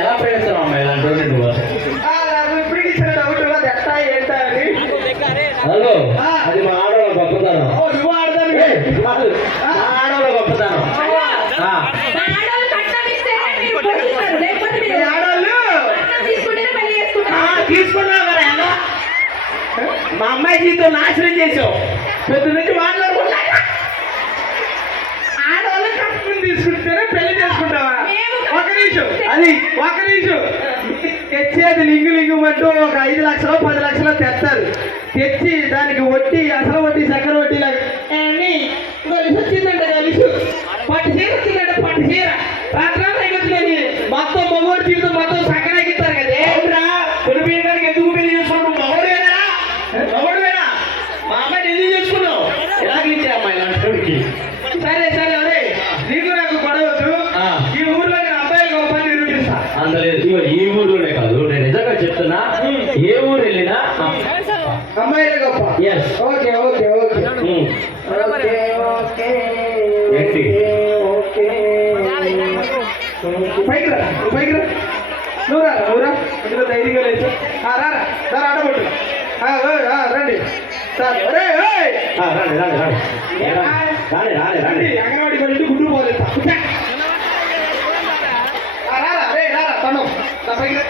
ఎలా ప్రేమిస్తావు అమ్మాయి ఇలాంటి నువ్వు? నాకు ఇప్పటికి ఇచ్చిన డౌట్ అది ఎట్టా ఏంటా అని. హలో, అది మా ఆడవాళ్ళ గొప్పతనం. నువ్వు ఆడతాను మా ఆడవాళ్ళ గొప్పతనం. తీసుకున్నావు కదా ఎలా? మా అమ్మాయి జీవితం నాశనం చేసావు. పెద్ద నుంచి మాట్లాడుకుంటా ఆడవాళ్ళు కట్టుకుని తీసుకుంటేనే పెళ్లి చేసుకుంటావా? ఒక నిమిషం, అది ఒక నిమిషం. తెచ్చేది లింగు లింగు అంటూ ఒక 5 లక్షలు 10 లక్షలు తెస్తారు. తెచ్చి దానికి వడ్డీ, అసలు వడ్డీ, చక్కెర వడ్డీ లాగా కలిసి వచ్చిందంట. కలిసి పట్టు చీర వచ్చిందంట. పట్టు చీర రాత్రి మొత్తం మగవాడి జీవితం మొత్తం సక్కనెక్కిస్తారు కదా. ఏంట్రా పెళ్లి ఎందుకు పెళ్లి చేసుకున్నావు? మగవాడువేనా? మగవాడువేనా? మా అమ్మాయిని ఎందుకు చేసుకున్నావు? ఎలాగించే అమ్మాయి ఇలాంటి? సరే సరే, అరే నీకు నాకు గొడవద్దు. ఈ ఊర్లో నేను అబ్బాయిలు గొప్ప నిరూపిస్తా. అందలేదు. ఈ ఊర్లోనే కాదు, నేను నిజంగా చెప్తున్నా, ఏ ఊరు వెళ్ళినా అమ్మాయిలే గొప్ప. Yes. Okay okay okay okay okay ఏంటి? ఓకే. పైకి రా, పైకి రా. నువ్వురా ఇందులో ధైర్యంగా లేదు. రారా సార్, ఆడబట్టు. రండి సార్. రండి అంగన్వాడి పడి గుడ్డు పోలేదు. రారా రే, రారా తను పైకి రా.